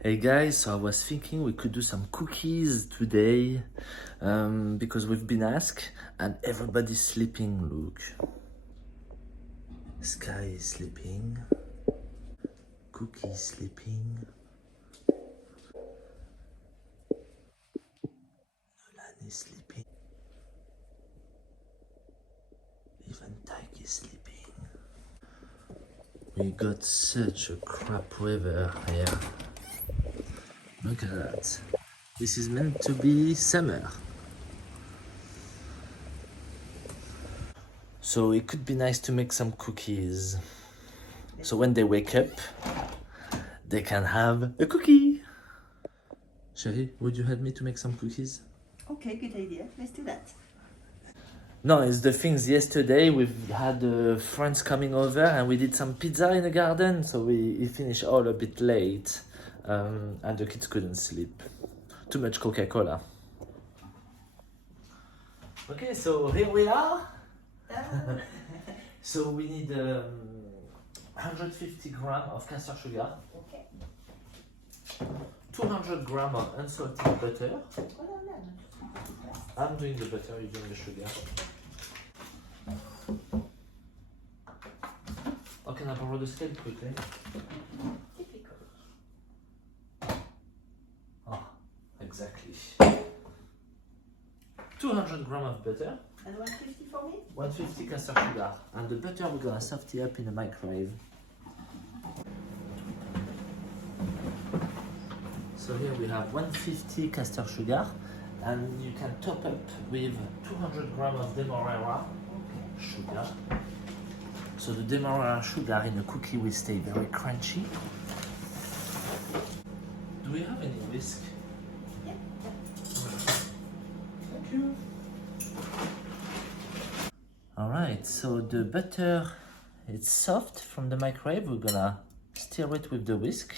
Hey guys, so I was thinking we could do some cookies today because we've been asked and everybody's sleeping. Look, Sky is sleeping, Cookie is sleeping, Nolan is sleeping, even Tyke is sleeping. We got such a crap weather here. Look at that. This is meant to be summer. So it could be nice to make some cookies. So when they wake up, they can have a cookie. Sherry, would you help me to make some cookies? Okay, good idea. Let's do that. No, it's the things yesterday we've had friends coming over and we did some pizza in the garden, so we finished all a bit late and the kids couldn't sleep. Too much Coca-Cola. Okay, so here we are. So we need 150 grams of castor sugar, Okay. 200 grams of unsalted butter. I'm doing the butter, you're doing the sugar. Oh, can I borrow the scale quickly? Difficult. Oh, exactly. 200 grams of butter, And 150 for me? 150 castor sugar, and the butter we're gonna soften it up in the microwave. So here we have 150 castor sugar, and you can top up with 200 grams of demorera sugar. So the demerara sugar in the cookie will stay very crunchy. Do we have any whisk? Yeah. Thank you. Alright, so the butter it's soft from the microwave. We're gonna stir it with the whisk.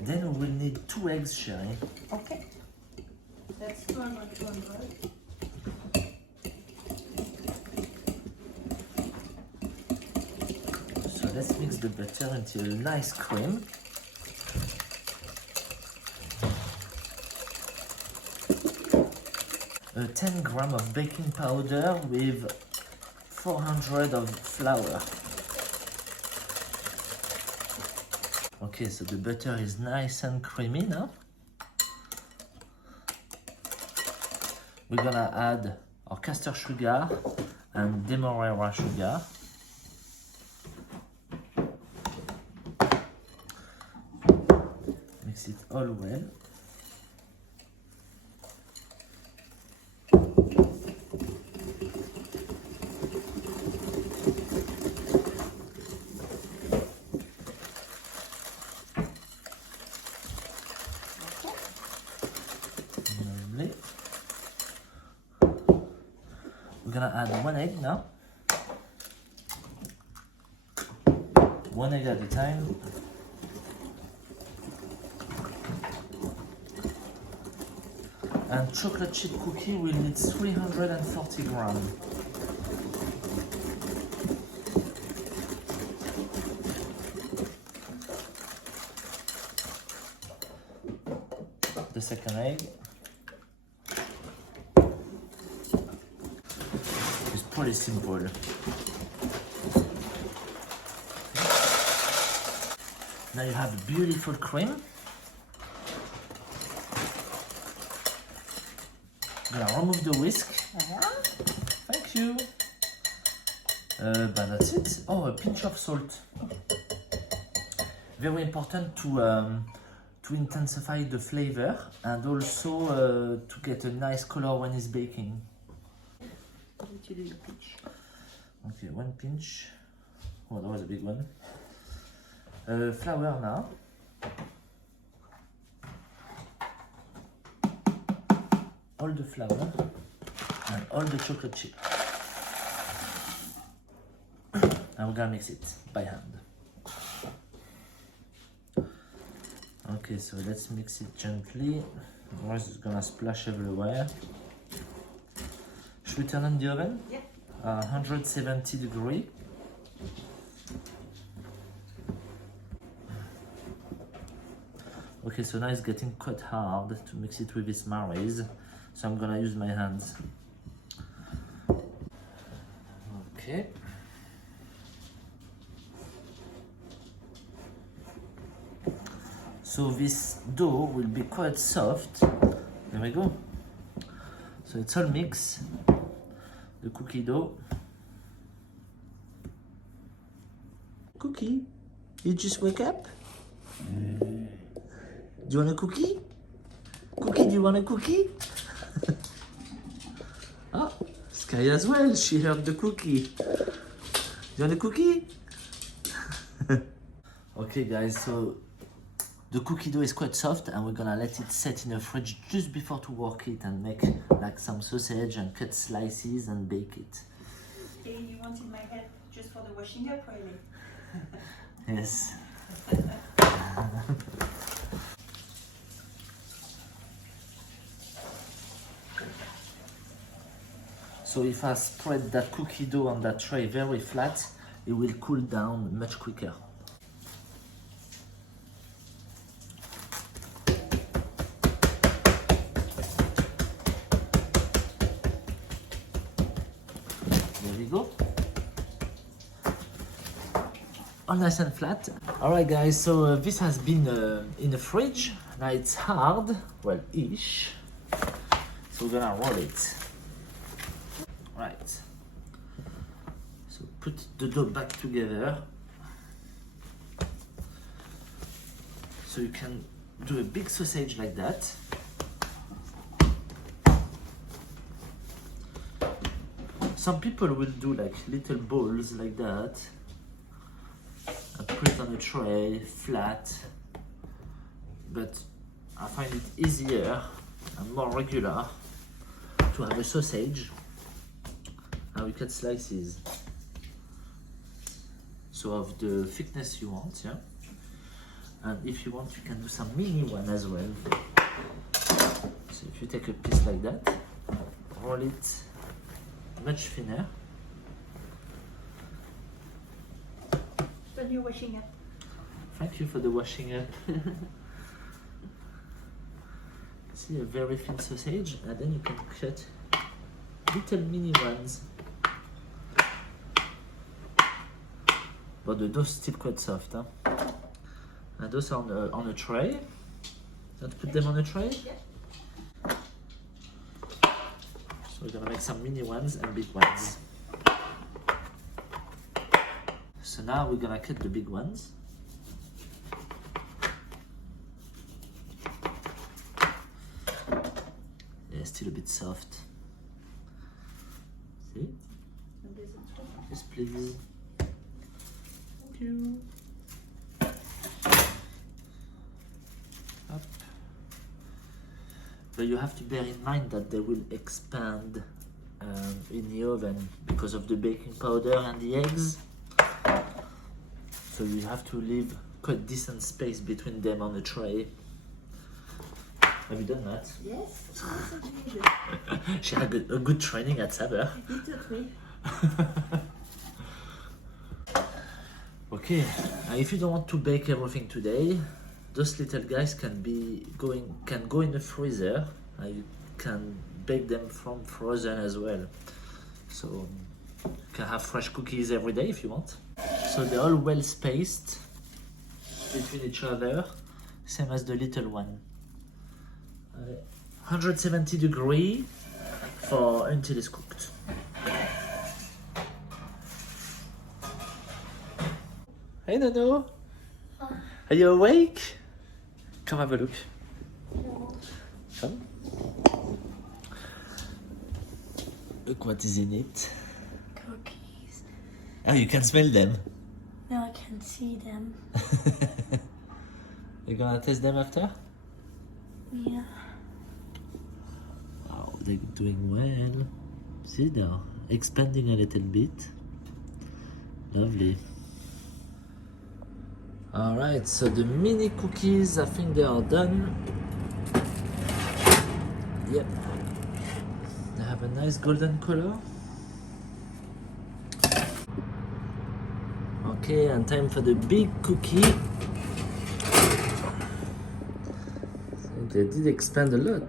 Then we will need 2 eggs, Sherry. Okay. That's 200. So let's mix the butter until a nice cream. 10 grams of baking powder with 400 of flour. Okay, so the butter is nice and creamy now. We're gonna add our castor sugar and demorera sugar. Mix it all well. Lovely. We're gonna add 1 egg now. 1 egg at a time. And chocolate chip cookie will need 340 grams. The second egg. It's pretty simple. Now you have a beautiful cream. I'm gonna remove the whisk. Thank you. But that's it. Oh, a pinch of salt. Very important to intensify the flavor and also to get a nice color when it's baking. You do the pinch. Okay, 1 pinch. Oh, that was a big one. Flour now. All the flour and all the chocolate chip. And we're gonna mix it by hand. Okay, so let's mix it gently. Otherwise it's gonna splash everywhere. Should we turn on the oven? Yeah. 170 degrees. Okay, so now it's getting quite hard to mix it with this marries, so I'm gonna use my hands. Okay. So this dough will be quite soft. There we go. So it's all mixed. The cookie dough. Cookie, you just wake up? Do you want a cookie? Cookie, do you want a cookie? Oh, Sky as well, she heard the cookie. Do you want a cookie? Okay guys, so the cookie dough is quite soft and we're gonna let it set in the fridge just before to work it and make like some sausage and cut slices and bake it. Okay, you wanted my help just for the washing up, really? Yes. So if I spread that cookie dough on that tray very flat, it will cool down much quicker. There we go. All nice and flat. Alright guys, so this has been in the fridge. Now it's hard, well ish. So we're gonna roll it. Right. So put the dough back together. So you can do a big sausage like that. Some people will do like little balls like that. And put it on a tray, flat. But I find it easier and more regular to have a sausage. And we cut slices. So of the thickness you want, yeah. And if you want, you can do some mini one as well. So if you take a piece like that, roll it much thinner. Done your washing up. Thank you for the washing up. See, a very thin sausage, and then you can cut little mini ones. But the dough's still quite soft, huh? And those are on a tray. Let's put them on a tray. Yeah. So we're gonna make some mini ones and big ones. So now we're gonna cut the big ones. Yeah, still a bit soft. See? Yes, please. Thank you. Up. But you have to bear in mind that they will expand in the oven because of the baking powder and the eggs. So you have to leave quite decent space between them on the tray. Have you done that? Yes, yes, I did. She had a good training at Saber. You taught me. Okay, if you don't want to bake everything today, those little guys can go in the freezer. You can bake them from frozen as well. So you can have fresh cookies every day if you want. So they're all well spaced between each other, same as the little one. 170 degrees until it's cooked. Hey Nono, are you awake? Come have a look. Come. Look what is in it. Cookies. Oh, you can smell them. Now I can see them. You're gonna taste them after? Yeah. Oh, they're doing well. See, they're expanding a little bit. Lovely. Alright, so the mini cookies, I think they are done. Yep. They have a nice golden color. Okay, and time for the big cookie. They did expand a lot.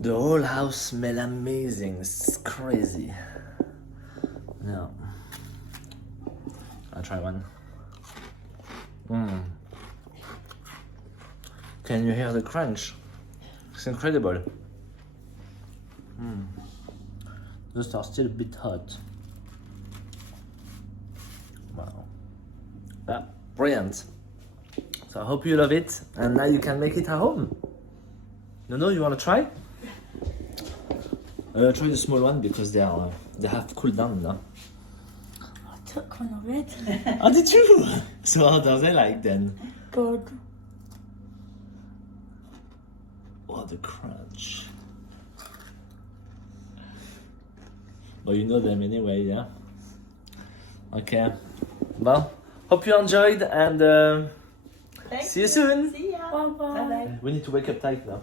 The whole house smells amazing. It's crazy. Yeah. I'll try one. Can you hear the crunch? It's incredible. Those are still a bit hot. Wow. Yeah, brilliant. So I hope you love it, and now you can make it at home. No, you want to try? Try the small one because they have cooled down now. I took one already. Oh, did you? So how do they like then? Good. Oh, the crunch. Well, you know them anyway, yeah? Okay. Well, hope you enjoyed, and see you soon. See ya. Bye bye. Bye bye. We need to wake up tight now.